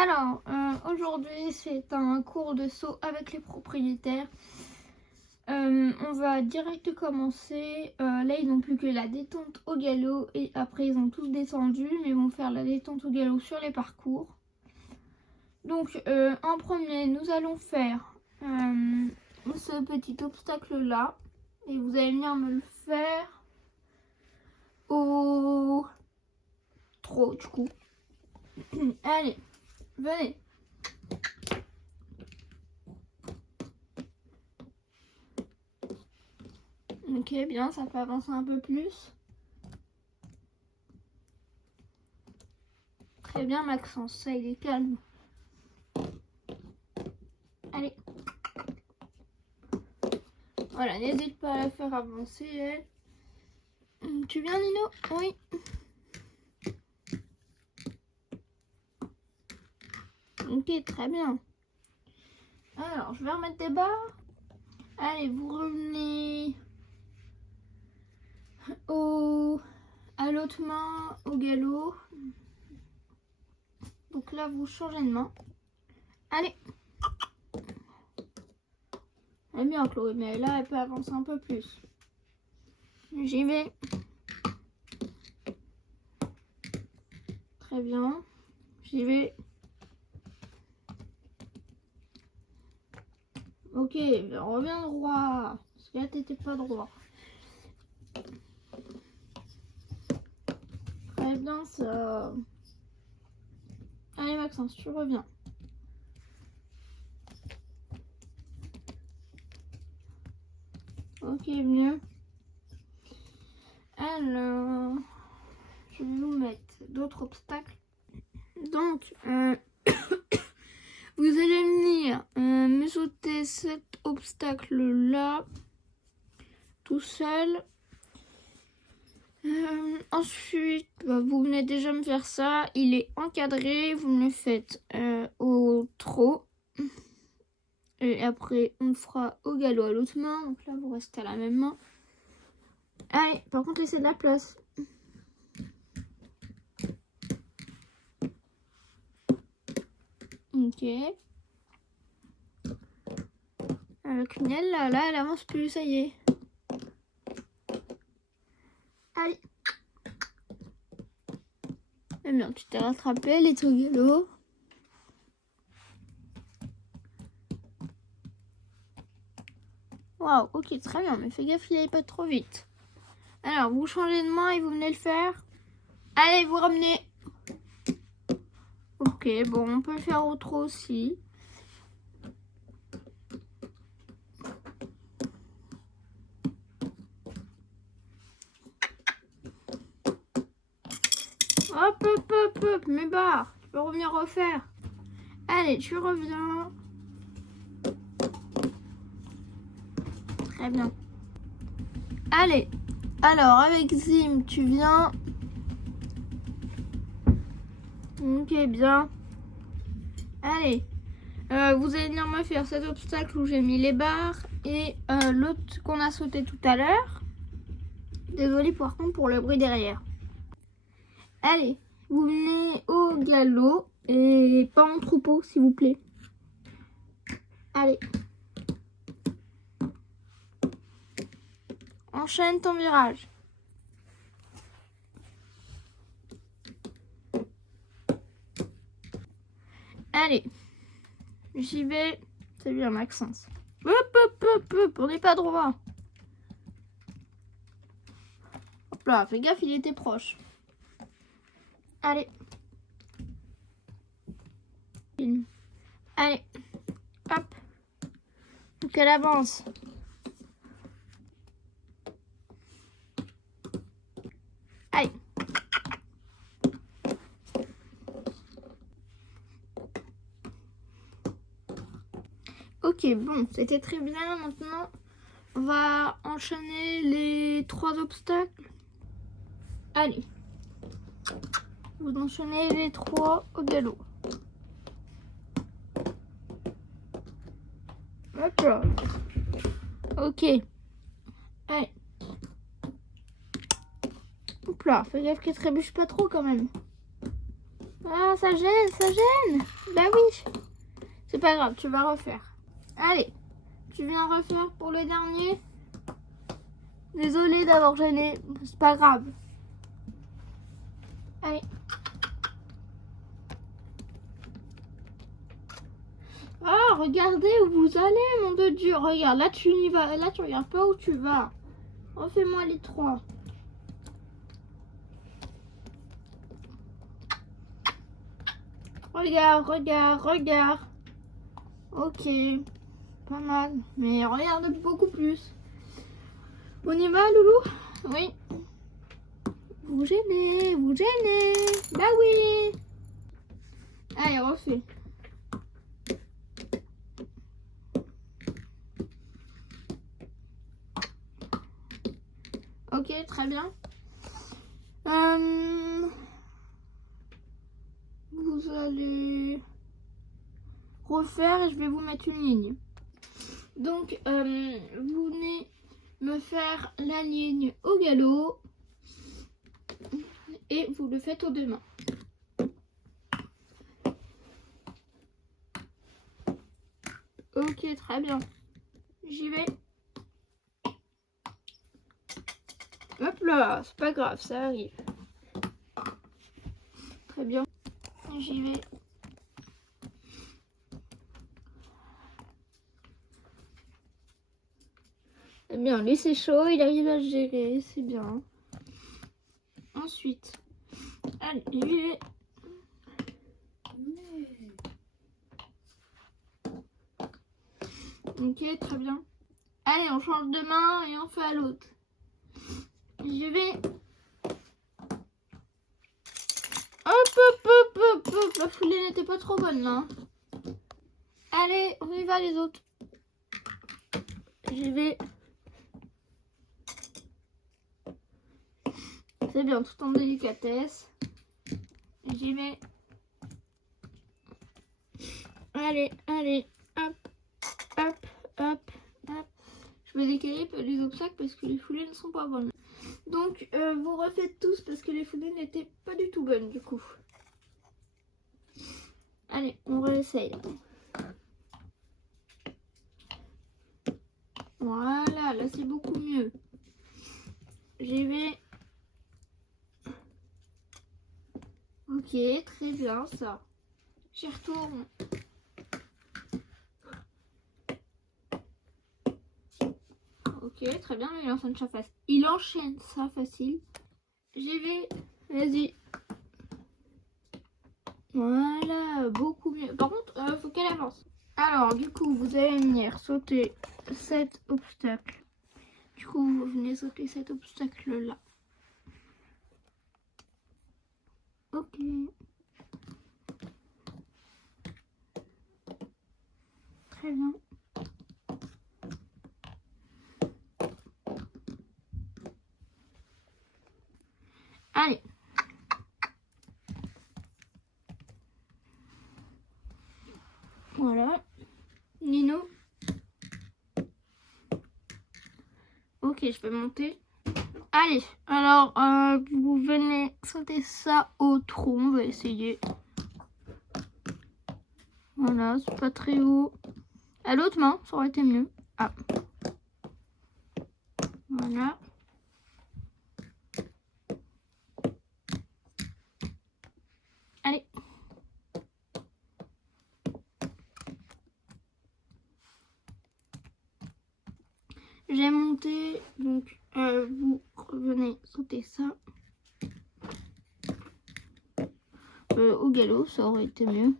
Alors, aujourd'hui, c'est un cours de saut avec les propriétaires. On va direct commencer. Là, ils n'ont plus que la détente au galop et après, ils ont tous descendu, mais ils vont faire la détente au galop sur les parcours. Donc, en premier, nous allons faire ce petit obstacle-là et vous allez venir me le faire au trot, du coup. Allez, venez. Ok, bien, ça peut avancer un peu plus. Très bien, Maxence, ça, il est calme. Allez. Voilà, n'hésite pas à la faire avancer, elle. Tu viens, Nino? Oui. Ok, très bien. Alors, je vais remettre des barres. Allez, vous revenez à l'autre main, au galop. Donc là, vous changez de main. Allez. Elle est bien, Chloé, mais là, elle peut avancer un peu plus. J'y vais. Très bien. J'y vais. Ok, reviens droit. Parce que là, t'étais pas droit. Très bien, ça. Allez, Maxence, tu reviens. Ok, mieux. Alors, je vais vous mettre d'autres obstacles. Donc, vous allez venir me sauter cet obstacle-là, tout seul. Ensuite, vous venez déjà me faire ça. Il est encadré. Vous me le faites au trot. Et après, on le fera au galop à l'autre main. Donc là, vous restez à la même main. Allez, par contre, laissez de la place. Ok. Avec Miel, là, elle avance plus, ça y est. Allez. Eh bien, tu t'es rattrapé, elle est au galop. Waouh, ok, très bien, mais fais gaffe, il n'allait pas trop vite. Alors, vous changez de main et vous venez le faire. Allez, vous ramenez. Ok, bon, on peut le faire au trot aussi. Hop, hop, hop, hop, mes barres. Tu peux revenir refaire. Allez, tu reviens. Très bien. Allez, alors avec Zim, tu viens. Ok, bien. Allez, vous allez venir me faire cet obstacle où j'ai mis les barres et l'autre qu'on a sauté tout à l'heure. Désolée par contre pour le bruit derrière. Allez, vous venez au galop et pas en troupeau s'il vous plaît. Allez. Enchaîne ton virage. Allez, j'y vais. Salut à Maxence. Hop, hop, hop, hop, on n'est pas droit. Hop là, fais gaffe, il était proche. Allez. Allez. Hop. Faut qu'elle avance. Allez. Ok, bon, c'était très bien. Maintenant, on va enchaîner les 3 obstacles. Allez. Vous enchaînez les 3 au galop. Hop là. Ok. Allez. Hop là, fais gaffe qu'elle trébuche pas trop quand même. Ah, ça gêne, ça gêne. Bah oui. C'est pas grave, tu vas refaire. Allez, tu viens refaire pour le dernier. Désolée d'avoir gêné, c'est pas grave. Allez. Ah, regardez où vous allez, mon de Dieu. Regarde, là tu y vas, là tu regardes pas où tu vas. Refais-moi les trois. Regarde, regarde, regarde. Ok, pas mal. Mais regarde beaucoup plus. On y va, Loulou? Oui. Vous gênez, vous gênez. Bah oui. Allez, refais. Ok, très bien. Vous allez refaire et je vais vous mettre une ligne. Donc, vous venez me faire la ligne au galop et vous le faites aux deux mains. Ok, très bien. J'y vais. Hop là, c'est pas grave, ça arrive. Très bien. J'y vais. Eh bien, lui c'est chaud, il arrive à gérer, c'est bien. Ensuite, allez, j'y vais. Ok, très bien. Allez, on change de main et on fait à l'autre. J'y vais. Hop, hop, hop, hop, hop. La foulée n'était pas trop bonne là. Allez, on y va les autres. J'y vais. C'est bien, tout en délicatesse. J'y vais. Allez, allez. Hop, hop, hop, hop. Je vais décaler les obstacles parce que les foulées ne sont pas bonnes. Donc, vous refaites tous parce que les foulées n'étaient pas du tout bonnes du coup. Allez, on réessaye. Voilà, là c'est beaucoup mieux. J'y vais. Ok, très bien ça. J'y retourne. Ok, très bien, il enchaîne ça facile. Il enchaîne ça facile. J'y vais. Vas-y. Voilà, beaucoup mieux. Par contre, faut qu'elle avance. Alors, du coup, vous allez venir sauter cet obstacle. Du coup, vous venez sauter cet obstacle-là. Ok. Très bien. Allez. Voilà. Nino. Ok, je peux monter. Allez, alors vous venez sauter ça au tronc. On va essayer. Voilà, c'est pas très haut. À l'autre main, ça aurait été mieux. Ah. Voilà. Allez. J'ai monté, donc vous revenez sauter ça au galop, ça aurait été mieux.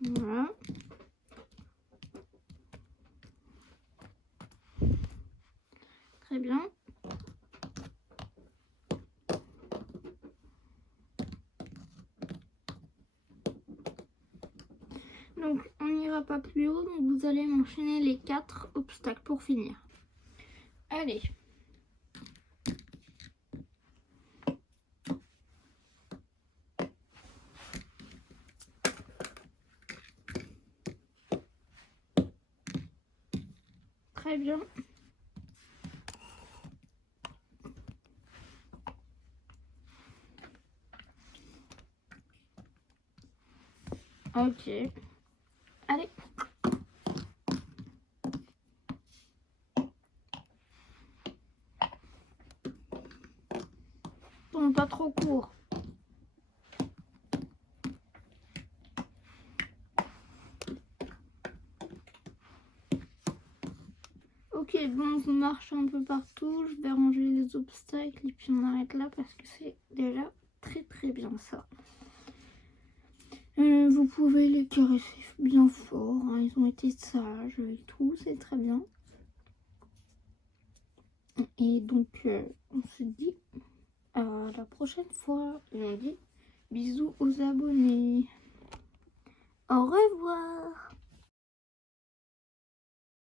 Voilà. Très bien. Donc on n'ira pas plus haut, donc vous allez m'enchaîner les 4 obstacles pour finir. Allez. Très bien. Ok. Allez. Bon, pas trop court. Ok, bon, on marche un peu partout. Je vais ranger les obstacles et puis on arrête là parce que c'est déjà très bien ça. Vous pouvez les caresser bien fort, hein, ils ont été sages et tout, c'est très bien. Et donc, on se dit à la prochaine fois. Et on dit bisous aux abonnés.